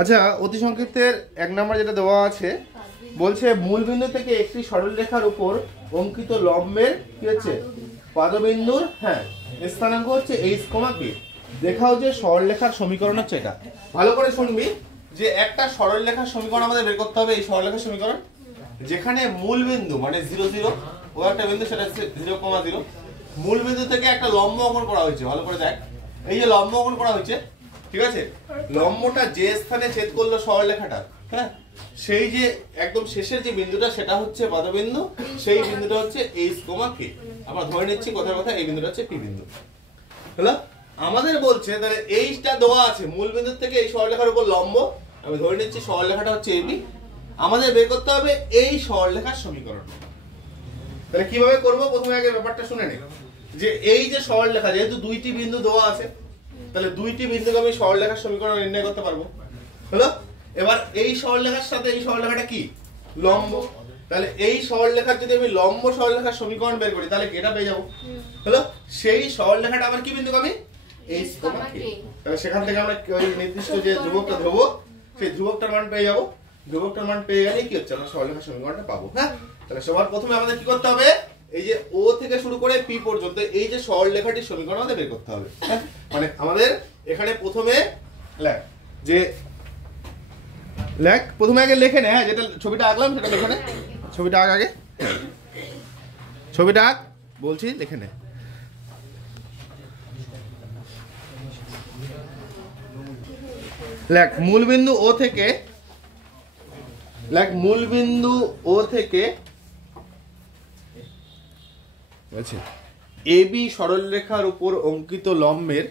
আচ্ছা, অতি সংক্ষিপ্তের 1 নম্বর যেটা দেওয়া আছে বলছে মূলবিন্দু থেকে একটি সরলরেখার উপর অঙ্কিত লম্বের কি হচ্ছে পাদবিন্দুর স্থানাঙ্ক হচ্ছে h, কি দেখাও যে সরলরেখার সমীকরণ হচ্ছে এটা। ভালো করে শুনবি যে একটা সরলরেখার সমীকরণ আমাদের বের করতে হবে। এই সরলরেখার সমীকরণ যেখানে মূলবিন্দু মানে 0 0 ও একটা বিন্দু সেটা হচ্ছে 0, 0 মূলবিন্দু থেকে একটা লম্ব অঙ্কন করা হয়েছে। ভালো করে দেখ, এই যে লম্ব অঙ্কন করা হয়েছে, ঠিক আছে, লম্বটা যে স্থানে ছেদ করলো সরলরেখাটা, সেই যে একদম শেষের যে বিন্দুটা সেটা হচ্ছে পাদবিন্দু, সেই বিন্দুটা হচ্ছে h, k। আমরা ধরে নিচ্ছি কথার কথা এই বিন্দুটা হচ্ছে p বিন্দু। হলো, আমাদের বলছে তাহলে এইটা দেওয়া আছে মূলবিন্দু থেকে এই সরলরেখার উপর লম্ব, আমি ধরে নিচ্ছি সরলরেখাটা হচ্ছে ab। আমাদের বের করতে হবে এই সরলরেখার সমীকরণ। তাহলে কিভাবে করব? প্রথমে আগে ব্যাপারটা শুনে নে যে এই যে সরলরেখা, যেহেতু দুইটি বিন্দু দেওয়া আছে, তাহলে দুইটি বিন্দুকে আমি সরলরেখার সমীকরণ নির্ণয় করতে পারবো। হলো, এবার এই সরলরেখার সাথে এই সরলরেখাটা কি লম্ব, তাহলে এই সরলরেখার যদি আমি লম্ব সরলরেখার সমীকরণ বের করি তাহলে এটা পেয়ে যাবো। হলো, সেই সরলরেখাটা আবার কি বিন্দু আমি h, k। তাহলে সেখান থেকে আমরা ওই নির্দিষ্ট যে ধ্রুবকটা ধরবো সেই ধ্রুবকটার মান পেয়ে যাবো। ধ্রুবকটার মান পেয়ে গেলে কি হচ্ছে আমরা সরলরেখার সমীকরণটা পাবো। তাহলে সবার প্রথমে আমাদের কি করতে হবে, এই যে o থেকে শুরু করে p পর্যন্ত এই যে সরলরেখাটির সমীকরণ আমাদের বের করতে হবে। মানে আমাদের এখানে প্রথমে প্রথমে আগে লিখে নে, যেটা ছবিটা আঁকলাম সেটা লিখে নে। ছবিটা আগে ছবিটা আঁক বলছি, লিখে নে। মূলবিন্দু ও থেকে এবি সরলরেখার উপর অঙ্কিত লম্বের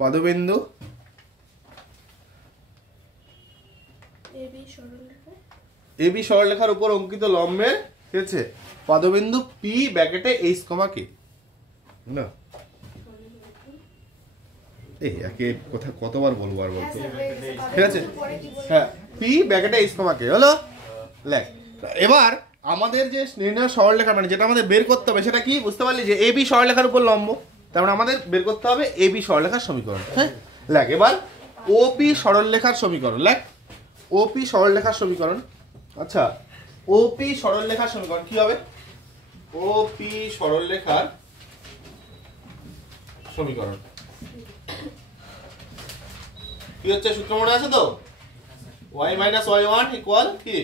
পাদবিন্দু এবি সরলরেখার উপর অঙ্কিত লম্বের ঠিক আছে পাদবিন্দু p ব্র্যাকেটে h, k। না এই একে কথা কতবার বলবো আর বলতে, ঠিক আছে, p ব্র্যাকেটে h, k হলো। এবার আমাদের যে নির্ণয় সরলরেখা মানে যেটা আমাদের বের করতে হবে সেটা কি বুঝতে পারলি, যে এবি সরলরেখার উপর লম্ব, তার মানে আমাদের বের করতে হবে এবি সরলরেখার সমীকরণ। এবার ওপি সরলরেখার সমীকরণ, ওপি সরলরেখার সমীকরণ। আচ্ছা, ওপি সরলরেখার সমীকরণ কি হবে? ওপি সরলরেখার সমীকরণ কি হচ্ছে সূত্র মনে আছে তো? y - y1 ইকুয়াল কি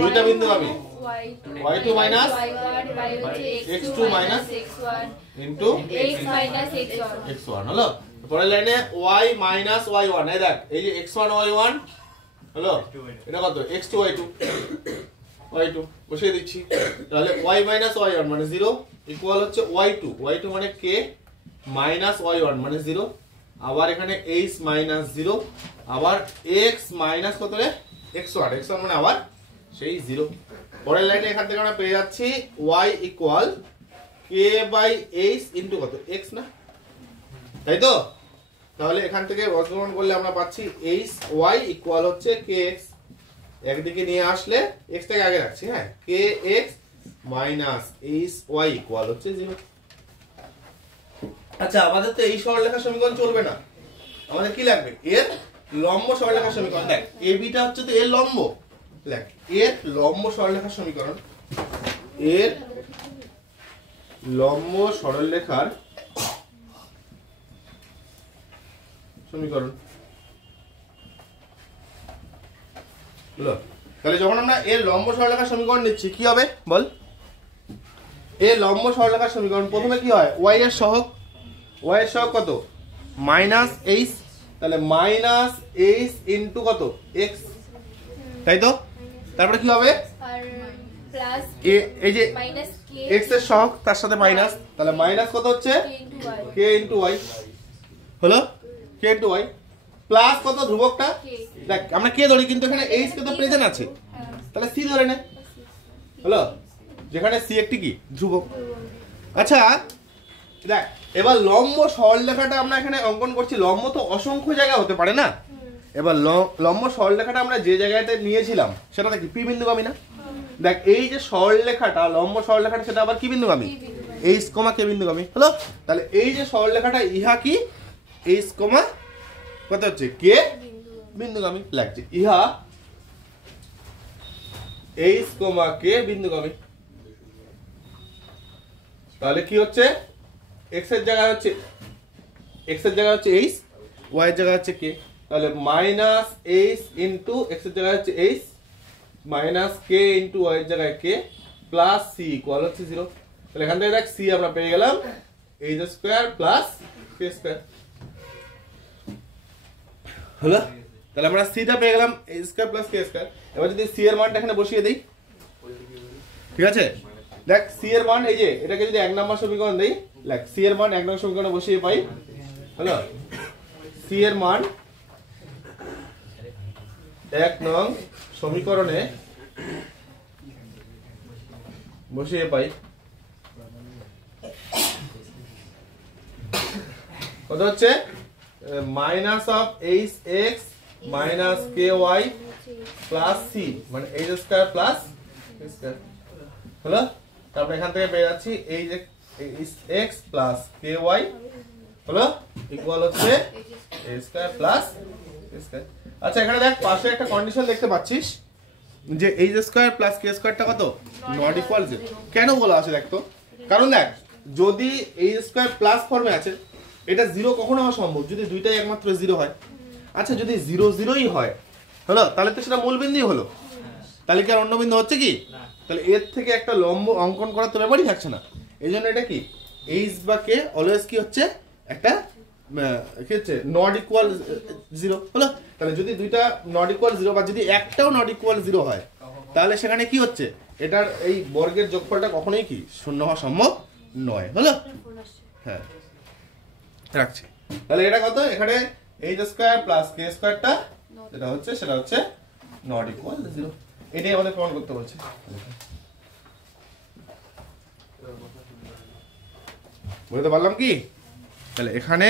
দুইটা বিন্দু আমি y2 minus x2 minus into x1 হলো। পরের লাইনে y মাইনাস y1, এই দেখ এই যে x1 y1 হলো, এটা কত x2 y2 বসিয়ে দিচ্ছি। তাহলে y মাইনাস y1 মানে 0 ইকুয়াল হচ্ছে y2 মানে k মাইনাস y1 মানে 0, আবার এখানে h মাইনাস 0, আবার x মাইনাস কত রে x1 মানে আবার সেই 0। পরের লাইনে এখান থেকে আমরা পেয়ে যাচ্ছি y equal k by h into কত x, না তাই তো? তাহলে এখান থেকে বর্গমূল করলে আমরা পাচ্ছি hy ইকুয়াল হচ্ছে kx, একদিকে নিয়ে আসলে x টাকে আগে রাখছি, kx মাইনাস hy ইকুয়াল হচ্ছে 0। আচ্ছা, আমাদের তো এই সরলরেখার সমীকরণ চলবে না, আমাদের কি লাগবে? এর লম্ব সরলরেখার সমীকরণ। দেখ এবি-টা হচ্ছে তো এর লম্ব, এর লম্ব সরলরেখার সমীকরণ, এর লম্ব সরলরেখার সমীকরণ। তাহলে যখন আমরা এর লম্ব সরলরেখার সমীকরণ নিচ্ছি কি হবে বল? এর লম্ব সরলরেখার সমীকরণ প্রথমে কি হয়, y এর সহগ কত মাইনাস h, তাহলে মাইনাস h ইনটু কত x, তাই তো? তারপরে কি হবে এই যে x এর সহগ তার সাথে মাইনাস, তাহলে মাইনাস কত হচ্ছে k ইনটু y হলো, k ইনটু y প্লাস কত ধ্রুবকটা, দেখ আমরা কে ধরি কিন্তু এখানে h কে তো প্রেজেন্ট আছে, তাহলে c ধরে নে হলো, যেখানে c একটি কি ধ্রুবক। আচ্ছা দেখ, এবার লম্ব সরলরেখাটা আমরা এখানে অঙ্কন করছি, লম্ব তো অসংখ্য জায়গা হতে পারে না, এবার লম্ব সরলরেখাটা আমরা যে জায়গাতে নিয়েছিলাম সেটাতে কি p বিন্দু পাবি না, দেখ এই যে সরলরেখাটা লম্ব সরলরেখাটা সেটা আবার কি বিন্দুগামী, এইচ কমা কে বিন্দুগামী হলো। তাহলে এই যে সরলরেখাটা ইহা কি এইচ কমা কত হচ্ছে কে বিন্দুগামী লাগছে, ইহা এইচ কমা কে বিন্দুগামী। তাহলে কি হচ্ছে এক্স এর জায়গায় হচ্ছে এইচ, ওয়াই এর জায়গায় হচ্ছে কে, তাহলে মাইনাস এইচ ইন্টু এক্স এর জায়গায় হচ্ছে এইচ মাইনাস কে ইন্টু ওয়াই এর জায়গায় কে প্লাস সি ইকুয়াল হচ্ছে 0। তাহলে এখান থেকে দেখ সি আমরা পেয়ে গেলাম এইচ স্কোয়ার প্লাস কে স্কোয়ার হলো। তাহলে আমরা সিটা পেয়ে গেলাম এইচ স্কোয়ার প্লাস কে স্কোয়ার। এবার যদি সি এর মানটা এখানে বসিয়ে দেই, ঠিক আছে, দেখ সি এর মান এই যে এটাকে যদি 1 নম্বর সমীকরণ দেই, দেখ সি এর মান 1 নম্বর সমীকরণে বসিয়ে পাই হলো, সি এর মান 1 নং সমীকরণে বসিয়ে পাই কত হচ্ছে minus of H X minus K Y plus C মানে এইচ স্কয়ার প্লাস স্কয়ার হলো। তারপর এখান থেকে পেয়ে যাচ্ছি এই যে H X plus K Y হলো ইকুয়াল হচ্ছে এইচ স্কয়ার প্লাস স্কয়ার। আচ্ছা এখানে দেখ পাশে একটা কন্ডিশন দেখতে পাচ্ছিস যে এইচ স্কয়ার প্লাস কে স্কয়ারটা কত নট ইকুয়াল 0। কেন বলা আছে দেখ তো, কারণ দেখ যদি এইচ স্কয়ার প্লাস ফর্মে আছে এটা 0 কখনো হওয়া সম্ভব যদি দুইটাই একমাত্র 0 হয়। আচ্ছা যদি 0 0ই হয় হলো তাহলে তো সেটা মূল বিন্দুই হলো, তাহলে কি আর অন্য বিন্দু হচ্ছে কি, তাহলে এর থেকে একটা লম্ব অঙ্কন করার তো ব্যাপারই থাকছে না। এই জন্য এটা কি এইচ বা কে অলওয়েজ কি হচ্ছে একটা কি হচ্ছে নট ইকুয়াল 0 হলো। তাহলে যদি দুইটা নট ইকুয়াল 0 বা যদি একটাও নট ইকুয়াল 0 হয় তাহলে সেখানে কি হচ্ছে এটার এই বর্গের যোগফলটা কখনোই কি শূন্য হওয়া সম্ভব নয় হলো। হ্যাঁ রাখছি, তাহলে এটা কত এখানে এইচ স্কয়ার প্লাস কে স্কয়ারটা যেটা হচ্ছে সেটা হচ্ছে নট ইকুয়াল 0। এটাই আমাদের প্রমাণ করতে বলছে। বুঝতে পারলাম কি, তাহলে এখানে